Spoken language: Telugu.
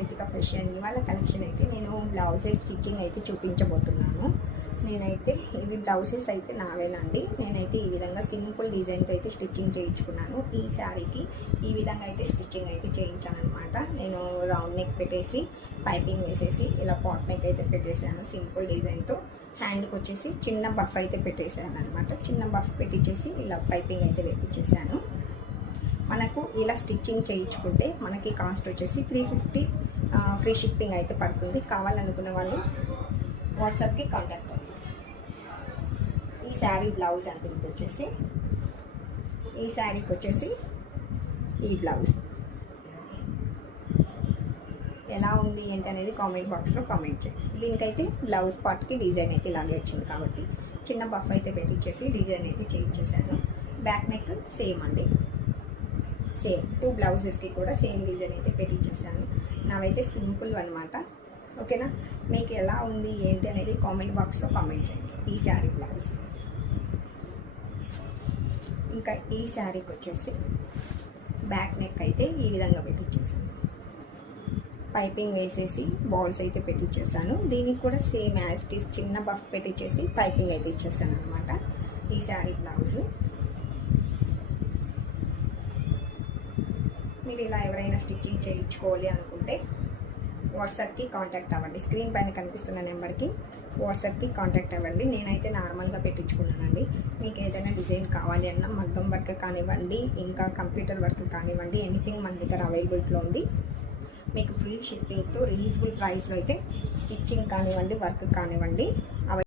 లితికా ఫ్యాషన్ వాళ్ళ కలెక్షన్ అయితే నేను బ్లౌజెస్ స్టిచ్చింగ్ అయితే చూపించబోతున్నాను. నేనైతే ఇవి బ్లౌజెస్ అయితే నావేనండి. నేనైతే ఈ విధంగా సింపుల్ డిజైన్తో అయితే స్టిచ్చింగ్ చేయించుకున్నాను. ఈ శారీకి ఈ విధంగా అయితే స్టిచ్చింగ్ అయితే చేయించాను అనమాట. నేను రౌండ్ నెక్ పెట్టేసి పైపింగ్ వేసేసి ఇలా పాట్ నెక్ అయితే పెట్టేశాను సింపుల్ డిజైన్తో. హ్యాండ్కి వచ్చేసి చిన్న బఫ్ అయితే పెట్టేశాను అనమాట. చిన్న బఫ్ పెట్టించేసి ఇలా పైపింగ్ అయితే వేపించేసాను. మనకు ఇలా స్టిచ్చింగ్ చేయించుకుంటే మనకి కాస్ట్ వచ్చేసి 350 ఫ్రీ షిప్పింగ్ అయితే పడుతుంది. కావాలనుకున్న వాళ్ళు వాట్సాప్కి కాంటాక్ట్ అవ్వండి. ఈ శారీ బ్లౌజ్ అంటే వచ్చేసి ఈ శారీకి వచ్చేసి ఈ బ్లౌజ్ ఎలా ఉంది ఏంటి అనేది కామెంట్ బాక్స్లో కామెంట్ చేయండి. దీనికైతే బ్లౌజ్ పార్ట్కి డిజైన్ అయితే ఇలాగే వచ్చింది కాబట్టి చిన్న బఫ్ అయితే పెట్టించేసి డిజైన్ అయితే చేయించేసాను. బ్యాక్ నెక్ సేమ్ అండి, సేమ్ 2 బ్లౌజెస్కి కూడా సేమ్ డిజైన్ అయితే పెట్టించేసాను. నావైతే సింపుల్ అనమాట. ఓకేనా, మీకు ఎలా ఉంది ఏంటి అనేది కామెంట్ బాక్స్లో కామెంట్ చేయండి. ఈ శారీ బ్లౌజ్. ఇంకా ఈ శారీకి వచ్చేసి బ్యాక్ నెక్ అయితే ఈ విధంగా పెట్టించేసాను. పైపింగ్ వేసేసి బాల్స్ అయితే పెట్టించేసాను. దీనికి కూడా సేమ్ యాజ్ ఇట్ ఈస్ చిన్న బఫ్ పెట్టించేసి పైపింగ్ అయితే ఇచ్చేసాను అనమాట. ఈ శారీ బ్లౌజ్. మీరు ఇలా ఎవరైనా స్టిచ్చింగ్ చేయించుకోవాలి అనుకుంటే వాట్సాప్కి కాంటాక్ట్ అవ్వండి. స్క్రీన్ పైన కనిపిస్తున్న నెంబర్కి వాట్సాప్కి కాంటాక్ట్ అవ్వండి. నేనైతే నార్మల్గా పెట్టించుకున్నానండి. మీకు ఏదైనా డిజైన్ కావాలి అన్నా మగ్గం వర్క్ కానివ్వండి, ఇంకా కంప్యూటర్ వర్క్ కానివ్వండి, ఎనీథింగ్ మన దగ్గర అవైలబుల్గా ఉంది. మీకు ఫ్రీ షిప్పింగ్తో రీజనబుల్ ప్రైస్లో అయితే స్టిచ్చింగ్ కానివ్వండి, వర్క్ కానివ్వండి